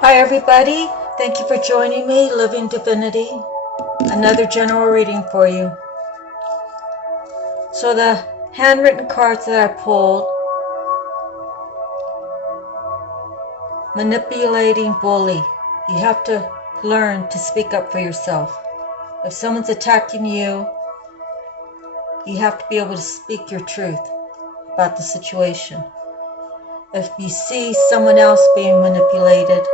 Hi everybody, thank you for joining me, Living Divinity. Another general reading for you. So the handwritten cards that I pulled, manipulating bully. You have to learn to speak up for yourself. If someone's attacking you, you have to be able to speak your truth about the situation. If you see someone else being manipulated,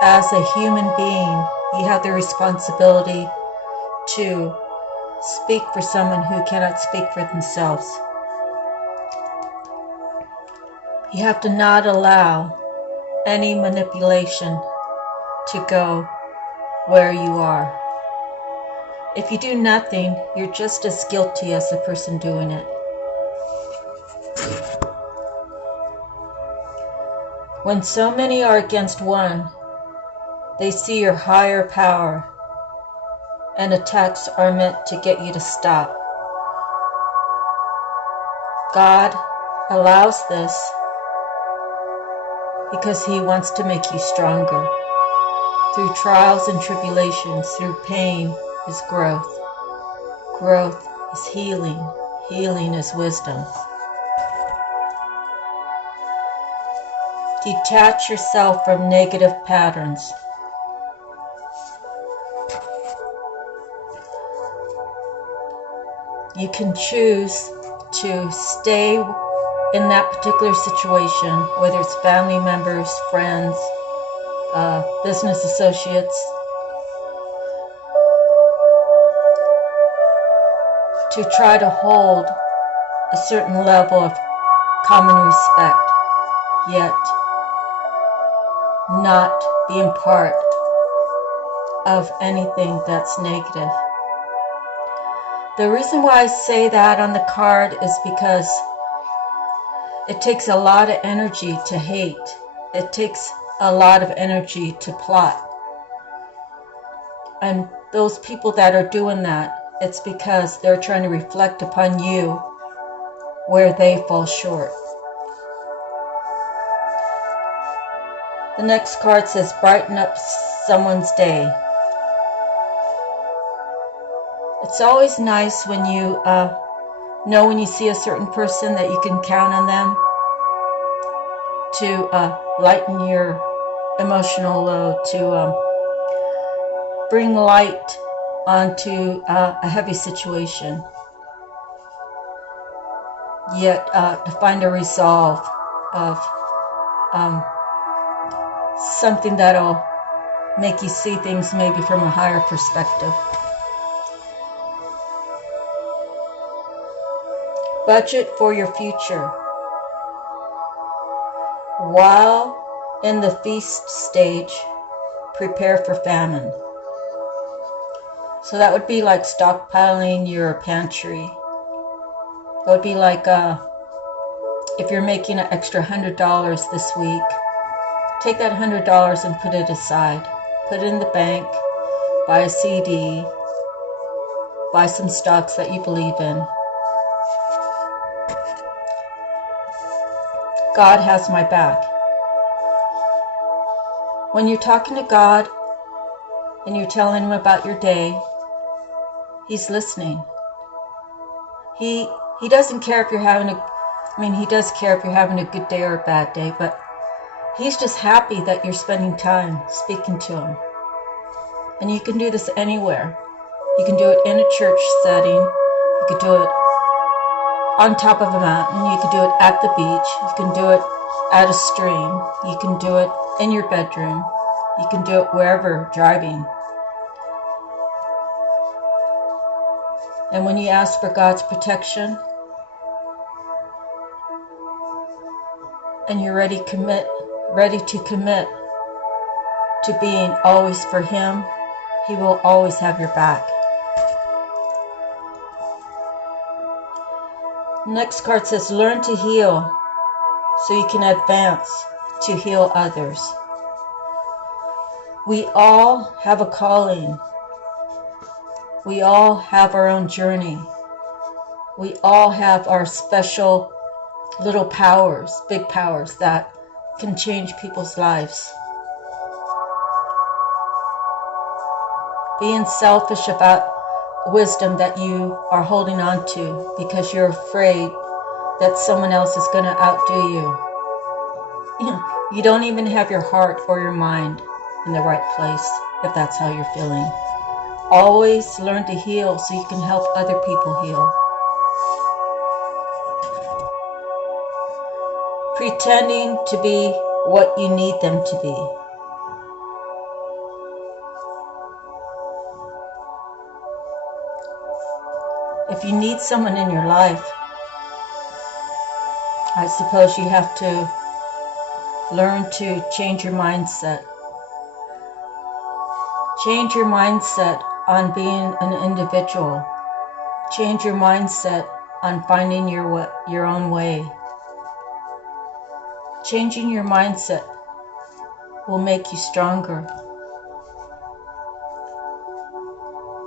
as a human being, you have the responsibility to speak for someone who cannot speak for themselves. You have to not allow any manipulation to go where you are. If you do nothing, you're just as guilty as the person doing it. When so many are against one, they see your higher power, and attacks are meant to get you to stop. God allows this because He wants to make you stronger. Through trials and tribulations, through pain is growth. Growth is healing. Healing is wisdom. Detach yourself from negative patterns. You can choose to stay in that particular situation, whether it's family members, friends, business associates, to try to hold a certain level of common respect, yet not being part of anything that's negative. The reason why I say that on the card is because it takes a lot of energy to hate. It takes a lot of energy to plot. And those people that are doing that, it's because they're trying to reflect upon you where they fall short. The next card says, brighten up someone's day. It's always nice when you know when you see a certain person that you can count on them to lighten your emotional load, to bring light onto a heavy situation, yet to find a resolve of something that'll make you see things maybe from a higher perspective. Budget for your future. While in the feast stage, prepare for famine. So that would be like stockpiling your pantry. It would be like if you're making an extra $100 this week, take that $100 and put it aside. Put it in the bank, buy a CD, buy some stocks that you believe in. God has my back. When you're talking to God and you're telling Him about your day, He's listening. He doesn't care if you're having He does care if you're having a good day or a bad day, but He's just happy that you're spending time speaking to Him. And you can do this anywhere. You can do it in a church setting. You could do it on top of a mountain. You can do it at the beach. You can do it at a stream. You can do it in your bedroom. You can do it wherever, driving. And when you ask for God's protection and you're ready to commit to being always for Him, He will always have your back. Next card says, learn to heal so you can advance to heal others. We all have a calling. We all have our own journey. We all have our special little powers, big powers that can change people's lives. being selfish about wisdom that you are holding on to because you're afraid that someone else is going to outdo you. You don't even have your heart or your mind in the right place if that's how you're feeling. Always learn to heal so you can help other people heal. Pretending to be what you need them to be. If you need someone in your life, I suppose you have to learn to change your mindset. Change your mindset on being an individual. Change your mindset on finding your own way. Changing your mindset will make you stronger.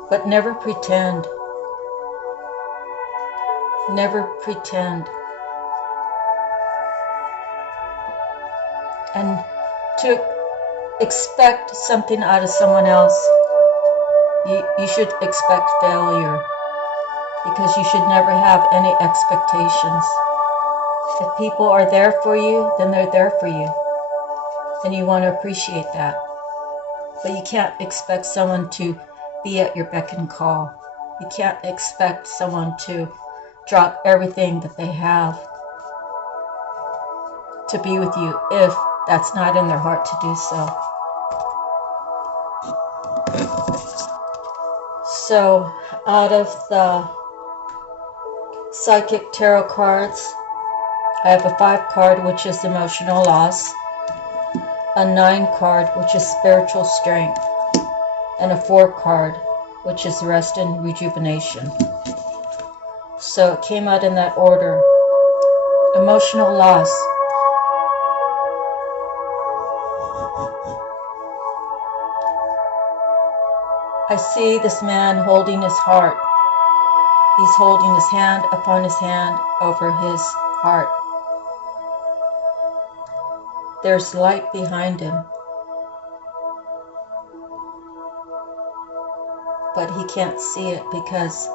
But never pretend. Never pretend. And to expect something out of someone else, you should expect failure, because you should never have any expectations. If people are there for you, then they're there for you, and you want to appreciate that. But you can't expect someone to be at your beck and call. You can't expect someone to drop everything that they have to be with you if that's not in their heart to do so. So, out of the Psychic Tarot cards, I have a 5 card, which is emotional loss, a 9 card, which is spiritual strength, and a 4 card, which is rest and rejuvenation. So it came out in that order. Emotional loss. I see this man holding his heart. He's holding his hand upon his hand over his heart. There's light behind him, but he can't see it because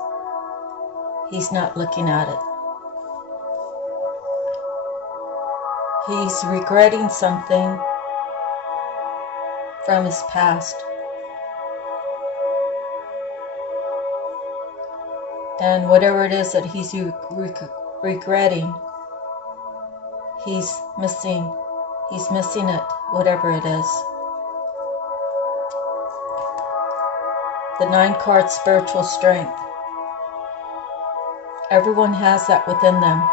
he's not looking at it. He's regretting something from his past. And whatever it is that he's regretting, he's missing it, whatever it is. The 9 card spiritual strength. Everyone has that within them.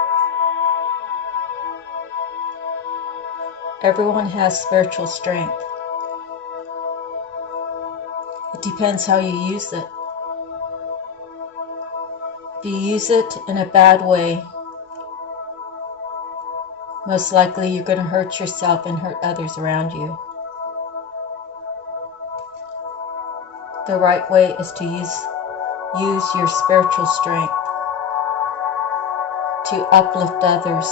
Everyone has spiritual strength. It depends how you use it. If you use it in a bad way, most likely you're going to hurt yourself and hurt others around you. The right way is to use your spiritual strength to uplift others.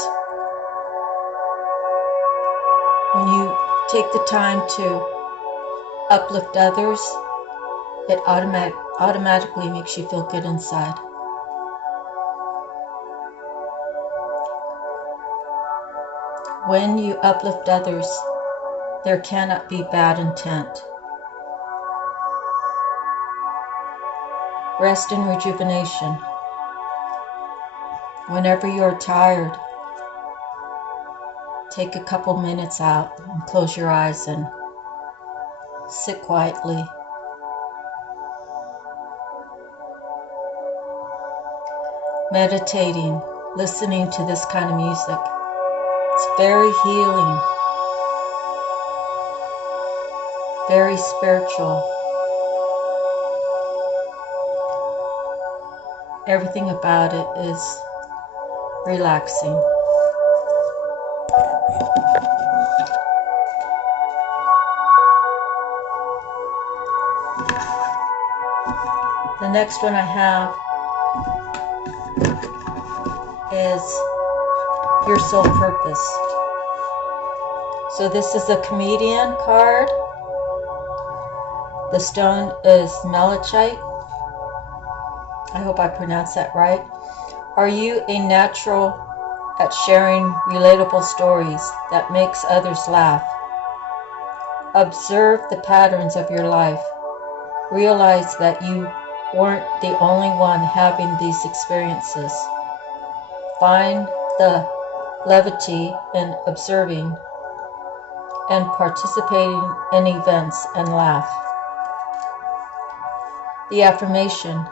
When you take the time to uplift others, it automatically makes you feel good inside. When you uplift others, there cannot be bad intent. Rest and rejuvenation. Whenever you're tired, take a couple minutes out and close your eyes and sit quietly. Meditating, listening to this kind of music. It's very healing, very spiritual. Everything about it is relaxing. The next one I have is your soul purpose. So this is a comedian card, The stone is malachite. I hope I pronounced that right. Are you a natural at sharing relatable stories that makes others laugh? Observe the patterns of your life. Realize that you weren't the only one having these experiences. Find the levity in observing and participating in events and laugh. The affirmation,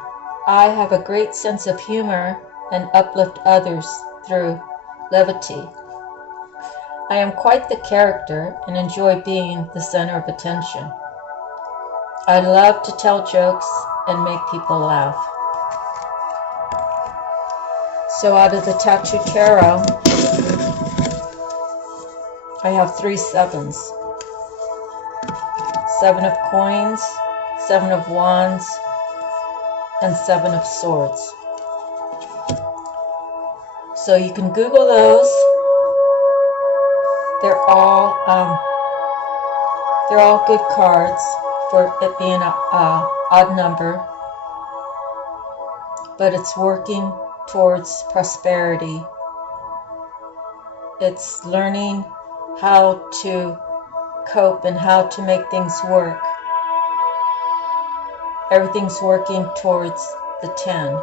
I have a great sense of humor and uplift others through levity. I am quite the character and enjoy being the center of attention. I love to tell jokes and make people laugh. So out of the Tattooed Tarot, I have 3 sevens. 7 of coins, 7 of wands, and 7 of swords. So you can Google those. They're all good cards for it being an odd number, but it's working towards prosperity. It's learning how to cope and how to make things work. Everything's working towards the 10.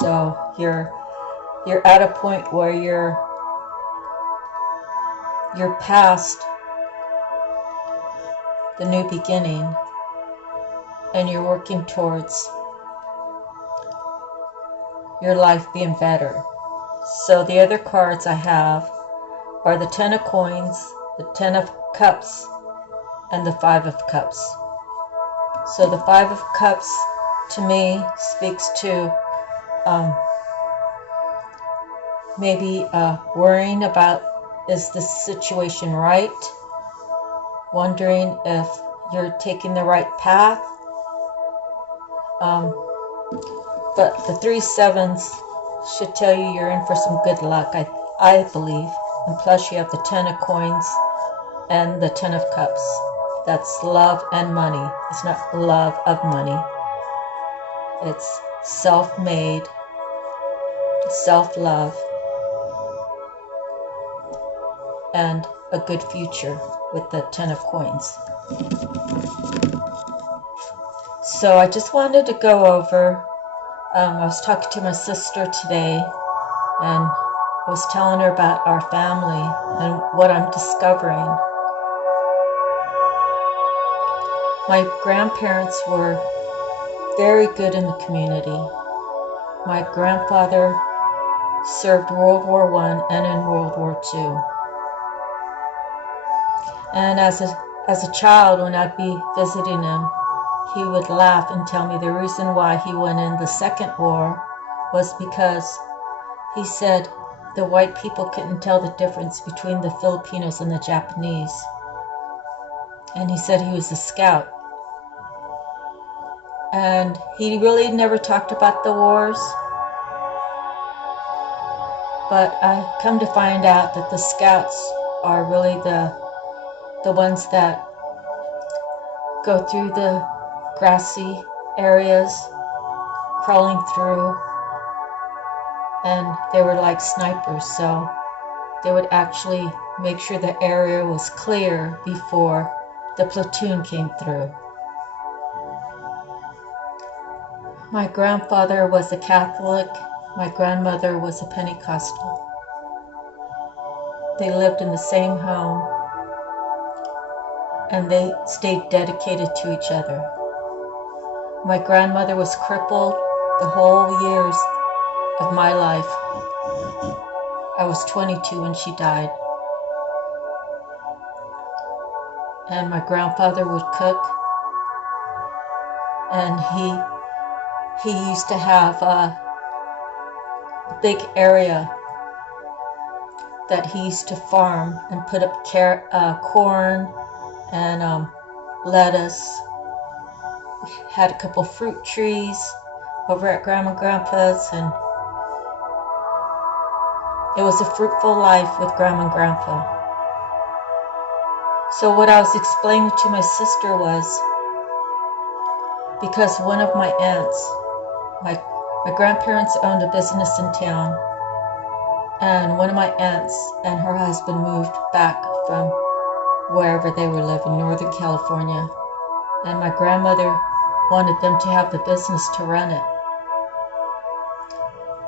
So you're at a point where you're past the new beginning and you're working towards your life being better. So the other cards I have are the 10 of coins, the 10 of cups, and the 5 of cups. So the 5 of cups to me speaks to maybe worrying about, is this situation right? Wondering if you're taking the right path. But the 3 sevens should tell you you're in for some good luck, I believe. And plus you have the 10 of coins and the 10 of cups. That's love and money. It's not love of money. It's self-made, self-love, and a good future with the 10 of coins. So I just wanted to go over, I was talking to my sister today and I was telling her about our family and what I'm discovering. My grandparents were very good in the community. My grandfather served World War I and in World War II. And as a child, when I'd be visiting him, he would laugh and tell me the reason why he went in the Second War was because he said the white people couldn't tell the difference between the Filipinos and the Japanese. And he said he was a scout. And he really never talked about the wars. But I come to find out that the scouts are really the ones that go through the grassy areas, crawling through, and they were like snipers, so they would actually make sure the area was clear before the platoon came through. My grandfather was a Catholic, my grandmother was a Pentecostal. They lived in the same home, and they stayed dedicated to each other. My grandmother was crippled the whole years of my life. I was 22 when she died. And my grandfather would cook, and he used to have a big area that he used to farm and put up corn and lettuce. We had a couple fruit trees over at Grandma and Grandpa's, and it was a fruitful life with Grandma and Grandpa. So what I was explaining to my sister was, because one of my aunts, my grandparents owned a business in town, and one of my aunts and her husband moved back from wherever they were living, Northern California, and my grandmother wanted them to have the business to run it.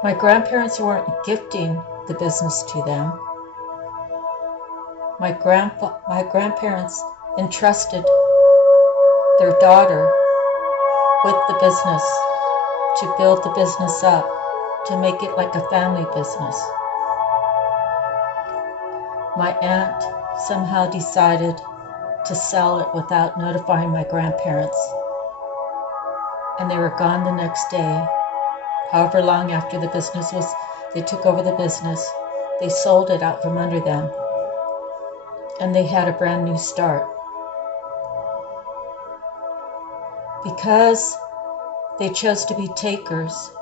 My grandparents weren't gifting the business to them. My grandparents entrusted their daughter with the business to build the business up, to make it like a family business. My aunt somehow decided to sell it without notifying my grandparents, and they were gone the next day. However long after the business was, they took over the business, they sold it out from under them, and they had a brand new start. Because they chose to be takers,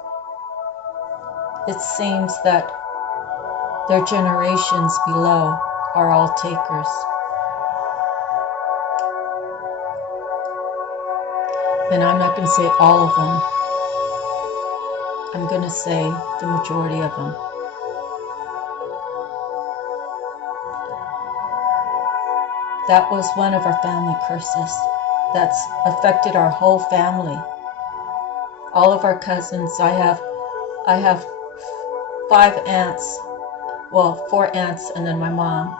it seems that their generations below are all takers. And I'm not going to say all of them. I'm going to say the majority of them. That was one of our family curses that's affected our whole family. All of our cousins. I have 5 aunts. Well, 4 aunts and then my mom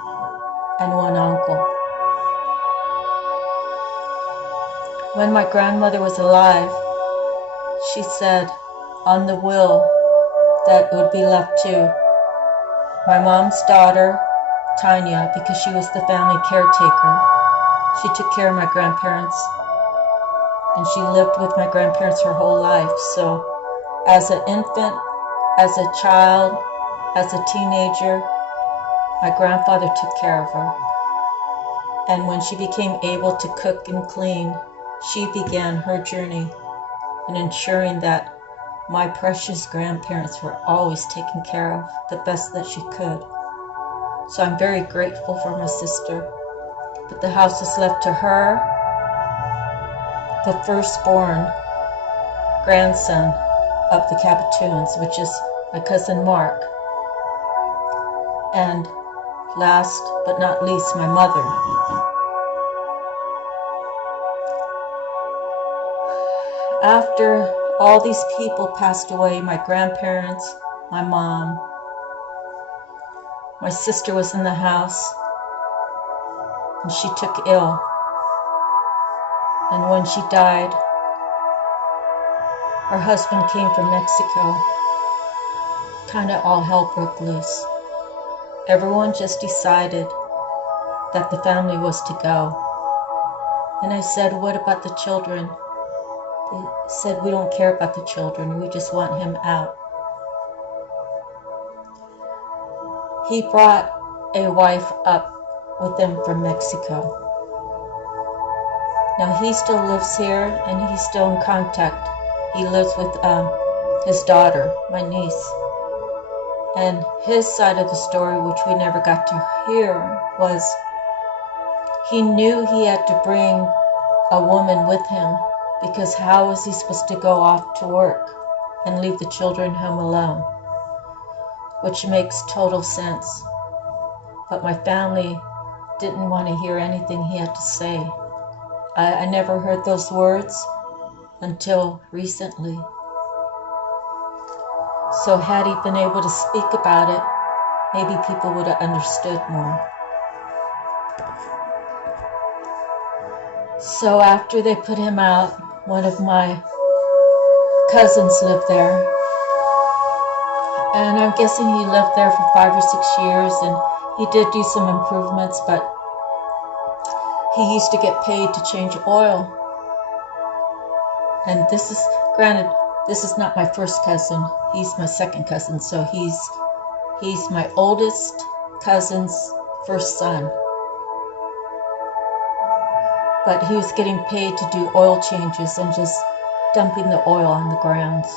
and 1 uncle. When my grandmother was alive, she said on the will that it would be left to my mom's daughter, Tanya, because she was the family caretaker. She took care of my grandparents, and she lived with my grandparents her whole life. So as an infant, as a child, as a teenager, my grandfather took care of her. And when she became able to cook and clean, she began her journey in ensuring that my precious grandparents were always taken care of the best that she could. So I'm very grateful for my sister. But the house is left to her, the firstborn grandson of the Capitoons, which is my cousin Mark. And last but not least, my mother. After all these people passed away, my grandparents, my mom, my sister was in the house, and she took ill. And when she died, her husband came from Mexico. Kind of all hell broke loose. Everyone just decided that the family was to go. And I said, what about the children? They said, we don't care about the children. We just want him out. He brought a wife up with him from Mexico. Now he still lives here and he's still in contact. He lives with his daughter, my niece. And his side of the story, which we never got to hear, was he knew he had to bring a woman with him, because how was he supposed to go off to work and leave the children home alone? Which makes total sense. But my family didn't want to hear anything he had to say. I never heard those words until recently. So had he been able to speak about it, maybe people would have understood more. So after they put him out, one of my cousins lived there. And I'm guessing he lived there for 5 or 6 years, and he did do some improvements, but he used to get paid to change oil. And this is, granted, this is not my first cousin. He's my second cousin, so he's my oldest cousin's first son. But he was getting paid to do oil changes and just dumping the oil on the grounds.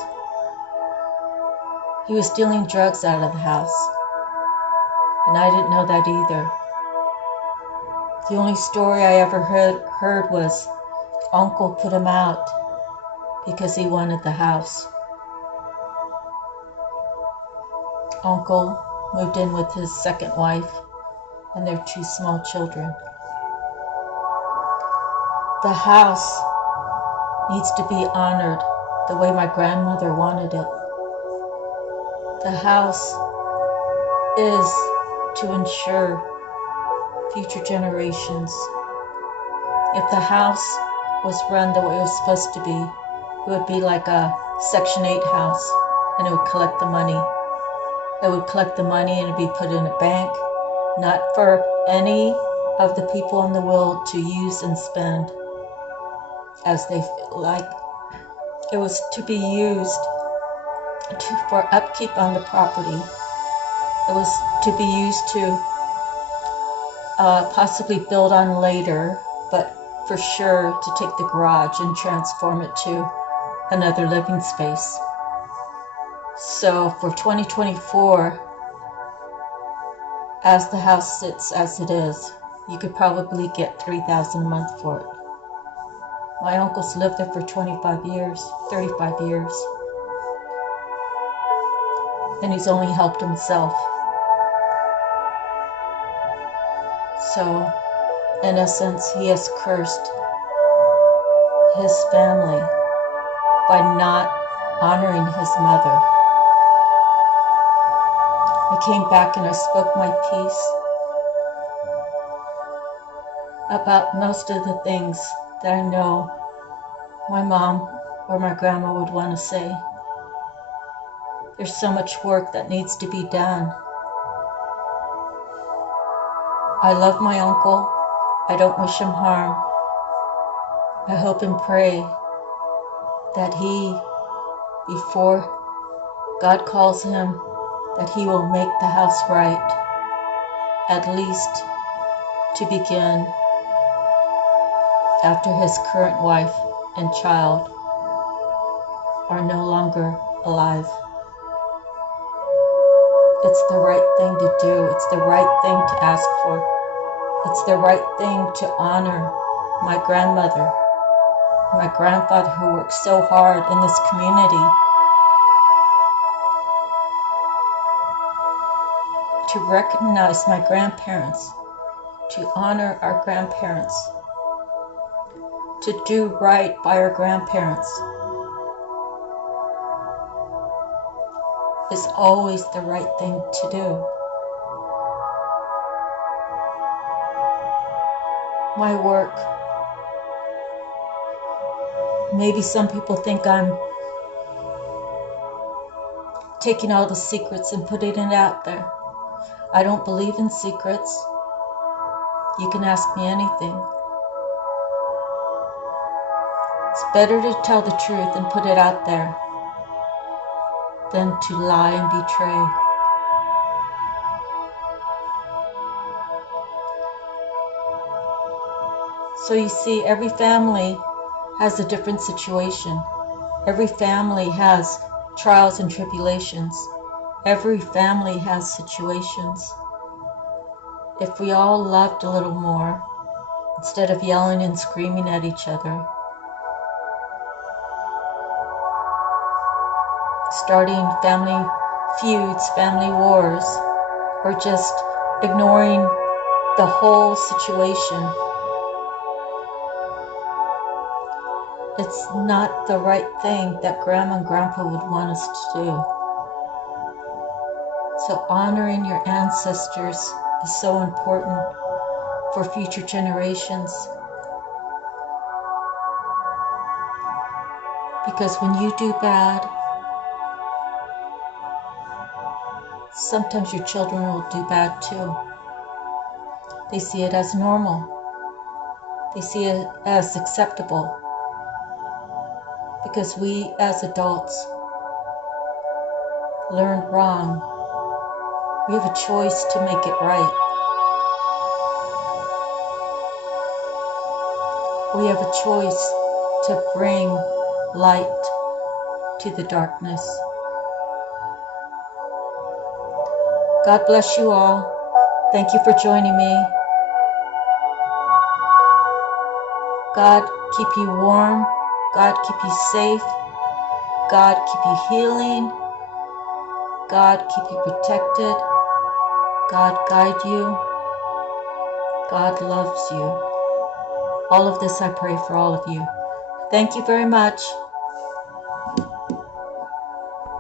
He was stealing drugs out of the house, and I didn't know that either. The only story I ever heard was Uncle put him out because he wanted the house. Uncle moved in with his second wife and their 2 small children. The house needs to be honored the way my grandmother wanted it. The house is to ensure future generations. If the house was run the way it was supposed to be, it would be like a Section 8 house, and it would collect the money. It would collect the money and it'd be put in a bank, not for any of the people in the world to use and spend as they feel like. It was to be used for upkeep on the property. It was to be used to possibly build on later, but for sure to take the garage and transform it to another living space. So for 2024, as the house sits as it is, you could probably get $3,000 a month for it. My uncle's lived there for 35 years. And he's only helped himself. So, in essence, he has cursed his family by not honoring his mother. I came back and I spoke my piece about most of the things that I know my mom or my grandma would want to say. There's so much work that needs to be done. I love my uncle. I don't wish him harm. I hope and pray that he, before God calls him, that he will make the house right, at least to begin, after his current wife and child are no longer alive. It's the right thing to do. It's the right thing to ask for. It's the right thing to honor my grandmother, my grandfather who worked so hard in this community to recognize my grandparents, to honor our grandparents, to do right by our grandparents is always the right thing to do. My work, maybe some people think I'm taking all the secrets and putting it out there. I don't believe in secrets. You can ask me anything. It's better to tell the truth and put it out there than to lie and betray. So you see, every family has a different situation. Every family has trials and tribulations. Every family has situations. If we all loved a little more, instead of yelling and screaming at each other, starting family feuds, family wars, or just ignoring the whole situation, it's not the right thing that Grandma and Grandpa would want us to do. So honoring your ancestors is so important for future generations. Because when you do bad, sometimes your children will do bad too. They see it as normal. They see it as acceptable. Because we as adults learned wrong. We have a choice to make it right. We have a choice to bring light to the darkness. God bless you all. Thank you for joining me. God keep you warm. God keep you safe. God keep you healing. God keep you protected. God guide you. God loves you. All of this I pray for all of you. Thank you very much.